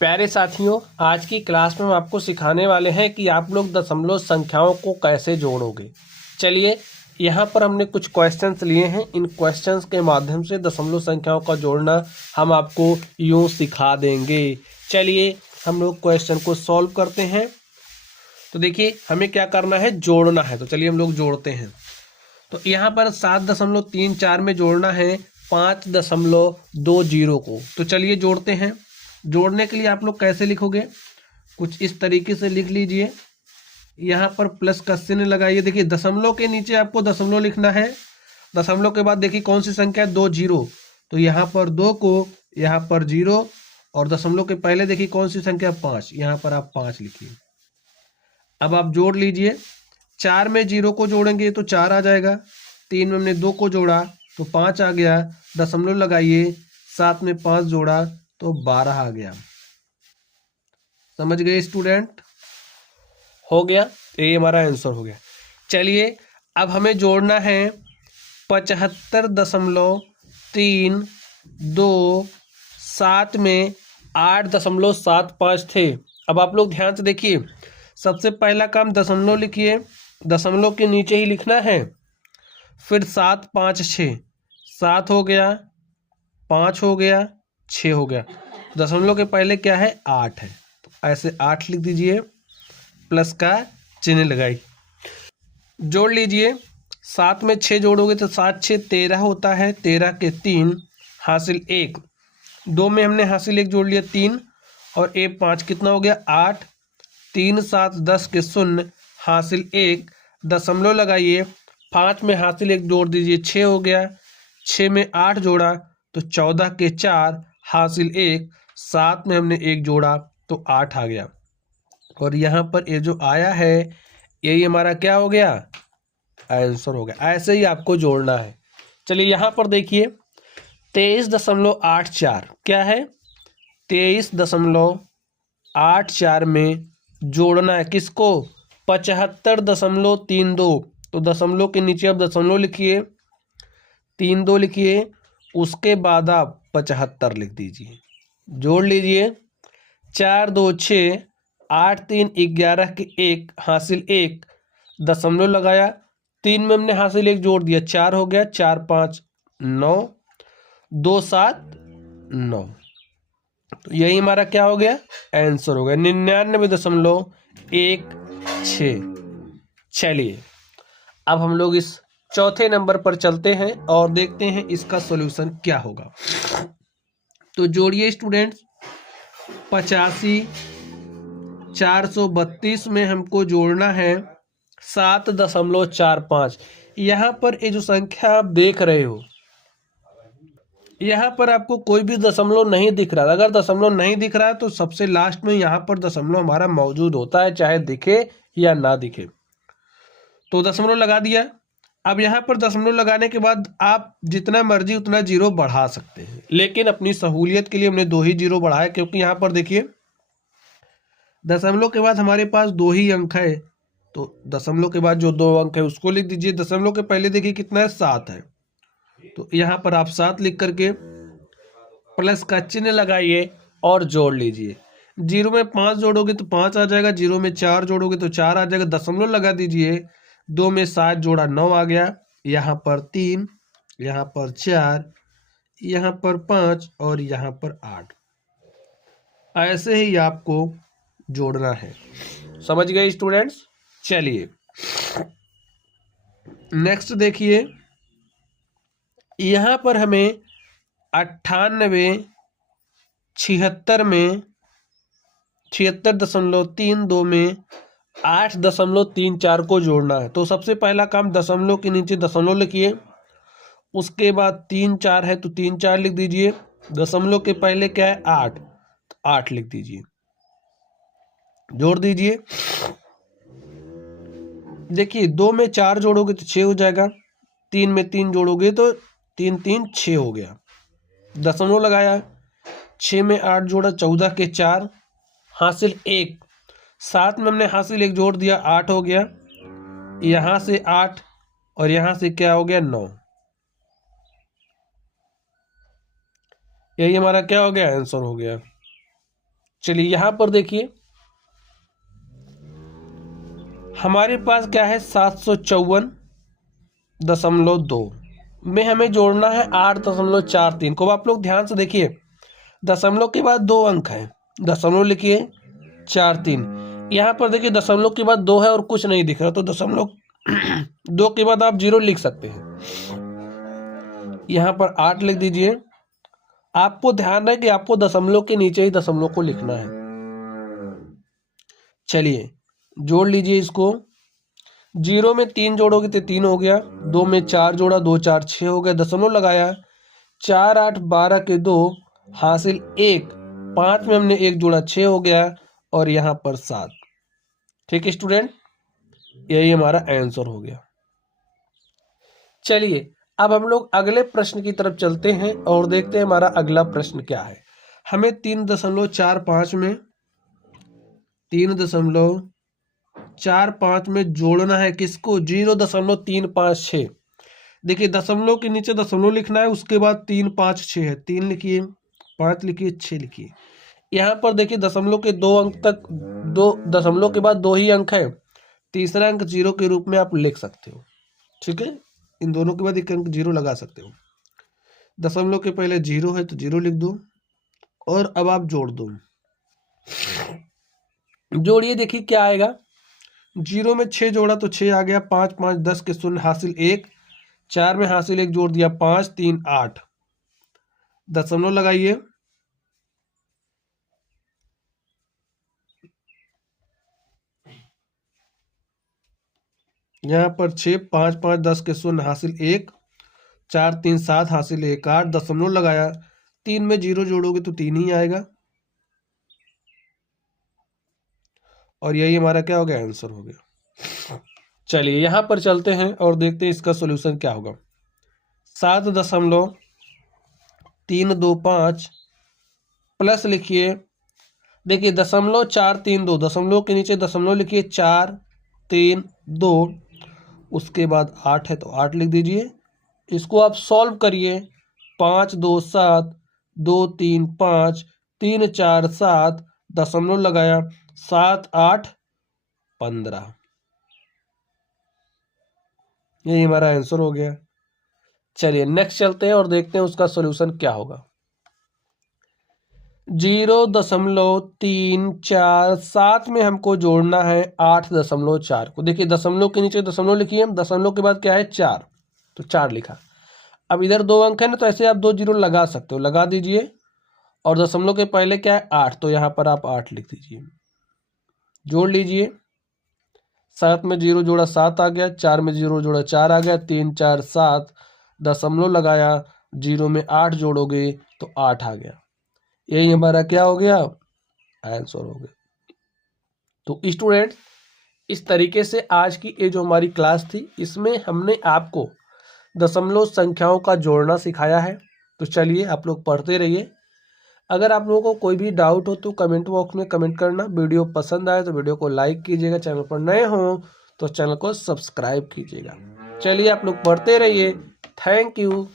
प्यारे साथियों, आज की क्लास में हम आपको सिखाने वाले हैं कि आप लोग दशमलव संख्याओं को कैसे जोड़ोगे। चलिए, यहाँ पर हमने कुछ क्वेश्चंस लिए हैं। इन क्वेश्चंस के माध्यम से दशमलव संख्याओं का जोड़ना हम आपको यूँ सिखा देंगे। चलिए हम लोग क्वेश्चन को सॉल्व करते हैं। तो देखिए, हमें क्या करना है, जोड़ना है। तो चलिए हम लोग जोड़ते हैं। तो यहाँ पर 7.34 में जोड़ना है 5.20 को। तो चलिए जोड़ते हैं। जोड़ने के लिए आप लोग कैसे लिखोगे, कुछ इस तरीके से लिख लीजिए। यहाँ पर प्लस का चिन्ह लगाइए। देखिए, दशमलव के नीचे आपको दशमलव लिखना है। दशमलव के बाद देखिए कौन सी संख्या है, 2 जीरो। तो यहाँ पर 2 को, यहाँ पर 0, और दशमलव के पहले देखिए कौन सी संख्या, 5। यहाँ पर आप 5 लिखिए। अब आप जोड़ लीजिए। 4 में 0 को जोड़ेंगे तो 4 आ जाएगा। 3 में हमने 2 को जोड़ा तो 5 आ गया। दशमलव लगाइए। 7 में 5 जोड़ा तो 12 आ गया। समझ गए स्टूडेंट? हो गया, ये हमारा आंसर हो गया। चलिए अब हमें जोड़ना है 75.32। 7 में 8.75 थे। अब आप लोग ध्यान से देखिए, सबसे पहला काम दशमलव लिखिए, दशमलव के नीचे ही लिखना है। फिर 7 5 6, 7 हो गया, 5 हो गया, 6 हो गया। दशमलव के पहले क्या है, 8 है। तो ऐसे 8 लिख दीजिए, प्लस का चिन्ह लगाई। जोड़ लीजिए। 7 में 6 जोड़ोगे तो 7 6 13 होता है। 13 के 3 हासिल 1। 2 में हमने हासिल 1 जोड़ लिया, 3, और 1 5 कितना हो गया, 8। 3 7 10 के 0 हासिल 1। दशमलव लगाइए। 5 में हासिल 1 जोड़ दीजिए, 6 हो गया। 6 में 8 जोड़ा तो 14 के 4 हासिल 1। 7 में हमने 1 जोड़ा तो 8 आ गया। और यहाँ पर ये जो आया है, यही हमारा क्या हो गया, आंसर हो गया। ऐसे ही आपको जोड़ना है। चलिए यहाँ पर देखिए, 23.84 क्या है, 23.84 में जोड़ना है किसको, 75.32। तो दशमलव के नीचे आप दशमलव लिखिए, 32 लिखिए, उसके बाद आप 75 लिख दीजिए। जोड़ लीजिए। 4 2 6, 8 3 11 के 1 हासिल 1। दशमलव लगाया। 3 में हमने हासिल 1 जोड़ दिया, 4 हो गया। 4 5 9, 2 7 9। तो यही हमारा क्या हो गया, आंसर हो गया, 99.16। चलिए अब हम लोग इस चौथे नंबर पर चलते हैं और देखते हैं इसका सॉल्यूशन क्या होगा। तो जोड़िए स्टूडेंट्स। 85 432 में हमको जोड़ना है 7.45। यहाँ पर ये जो संख्या आप देख रहे हो, यहाँ पर आपको कोई भी दशमलव नहीं दिख रहा। अगर दशमलव नहीं दिख रहा है तो सबसे लास्ट में यहाँ पर दशमलव हमारा मौजूद होता है, चाहे दिखे या ना दिखे। तो दशमलव लगा दिया। अब यहाँ पर दशमलव लगाने के बाद आप जितना मर्जी उतना जीरो बढ़ा सकते हैं, लेकिन अपनी सहूलियत के लिए हमने 2 ही जीरो बढ़ाया, क्योंकि यहाँ पर देखिए दशमलव के बाद हमारे पास 2 ही अंक है। तो दशमलव के बाद जो 2 अंक है उसको लिख दीजिए। दशमलव के पहले देखिए कितना है, 7 है। तो यहाँ पर आप 7 लिख करके प्लस का चिन्ह लगाइए और जोड़ लीजिए। 0 में 5 जोड़ोगे तो 5 आ जाएगा। 0 में 4 जोड़ोगे तो 4 आ जाएगा। दशमलव लगा दीजिए। 2 में 7 जोड़ा 9 आ गया। यहाँ पर 3, यहाँ पर 4, यहाँ पर 5 और यहाँ पर 8। ऐसे ही आपको जोड़ना है। समझ गए स्टूडेंट्स? चलिए नेक्स्ट देखिए, यहाँ पर हमें 98 76 में 76.32 में 8.34 को जोड़ना है। तो सबसे पहला काम, दशमलव के नीचे दशमलव लिखिए, उसके बाद 3 4 है तो 3 4 लिख दीजिए। दशमलव के पहले क्या है, 8, तो 8 लिख दीजिए। जोड़ दीजिए। देखिए 2 में 4 जोड़ोगे तो 6 हो जाएगा। 3 में 3 जोड़ोगे तो 3 3 6 हो गया। दशमलव लगाया। 6 में 8 जोड़ा, 14 के 4 हासिल 1। 7 में हमने हासिल 1 जोड़ दिया, 8 हो गया। यहाँ से 8 और यहाँ से क्या हो गया, 9। यही हमारा क्या हो गया, आंसर हो गया। चलिए यहाँ पर देखिए हमारे पास क्या है 754.2 में हमें जोड़ना है 8.43 को। आप लोग ध्यान से देखिए, दशमलव के बाद 2 अंक है, दशमलव लिखिए 43। यहाँ पर देखिए दशमलव के बाद 2 है और कुछ नहीं दिख रहा, तो दशमलव 2 के बाद आप 0 लिख सकते हैं। यहाँ पर 8 लिख दीजिए। आपको ध्यान रहे कि आपको दशमलव के नीचे ही दशमलव को लिखना है। चलिए जोड़ लीजिए इसको। 0 में 3 जोड़ोगे तो 3 हो गया, 2 में 4 जोड़ा, 2 4 6 हो गया, दशमलव लगाया, 4 8 12 के 2 हासिल 1, 5 में हमने 1 जोड़ा, 6 हो गया, और यहाँ पर 7। ठीक है स्टूडेंट, यही हमारा आंसर हो गया। चलिए अब हम लोग अगले प्रश्न की तरफ चलते हैं और देखते हैं हमारा अगला प्रश्न क्या है। हमें 3.45 में 3.45 में जोड़ना है किसको, 0.356। देखिए दशमलव के नीचे दशमलव लिखना है, उसके बाद 3 5 6 है, 3 लिखिए, 5 लिखिए, 6 लिखिए। यहाँ पर देखिए दशमलव के 2 अंक तक, 2 दशमलव के बाद 2 ही अंक है, तीसरा अंक 0 के रूप में आप लिख सकते हो। ठीक है, इन दोनों के बाद एक अंक 0 लगा सकते हो। दशमलव के पहले 0 है तो 0 लिख दो, और अब आप जोड़ दो। जोड़िए, देखिए क्या आएगा। 0 में 6 जोड़ा तो 6 आ गया, 5 5 10 के 0 हासिल 1, 4 में हासिल 1 जोड़ दिया 5 3 8, दशमलव लगाइए। यहाँ पर 6 5 5 10 के 0 हासिल 1, 4 3 7 हासिल 1 8, दशमलव लगाया, 3 में 0 जोड़ोगे तो 3 ही आएगा, और यही हमारा क्या हो गया, आंसर हो गया। चलिए यहाँ पर चलते हैं और देखते हैं इसका सॉल्यूशन क्या होगा। 7.325 प्लस लिखिए, देखिए 0.432, दशमलव के नीचे दशमलव लिखिए, 4 3 2, उसके बाद 8 है तो 8 लिख दीजिए। इसको आप सॉल्व करिए, 5 2 7, 2 3 5, 3 4 7, दशमलव लगाया, 7 8 15, यही हमारा आंसर हो गया। चलिए नेक्स्ट चलते हैं और देखते हैं उसका सॉल्यूशन क्या होगा। 0.347 में हमको जोड़ना है 8.4 को। देखिए दशमलव के नीचे दशमलव लिखिए, दशमलव के बाद क्या है 4, तो 4 लिखा। अब इधर 2 अंक है ना, तो ऐसे आप 2 0 लगा सकते हो, लगा दीजिए। और दशमलव के पहले क्या है 8, तो यहाँ पर आप 8 लिख दीजिए। जोड़ लीजिए, 7 में 0 जोड़ा 7 आ गया, 4 में 0 जोड़ा 4 आ गया, 3 4 7, दशमलव लगाया, 0 में 8 जोड़ोगे तो 8 आ गया, यही हमारा क्या हो गया, आंसर हो गया। तो स्टूडेंट इस तरीके से आज की ये जो हमारी क्लास थी, इसमें हमने आपको दशमलव संख्याओं का जोड़ना सिखाया है। तो चलिए आप लोग पढ़ते रहिए। अगर आप लोगों को कोई भी डाउट हो तो कमेंट बॉक्स में कमेंट करना। वीडियो पसंद आए तो वीडियो को लाइक कीजिएगा, चैनल पर नए हो तो चैनल को सब्सक्राइब कीजिएगा। चलिए आप लोग पढ़ते रहिए। Thank you.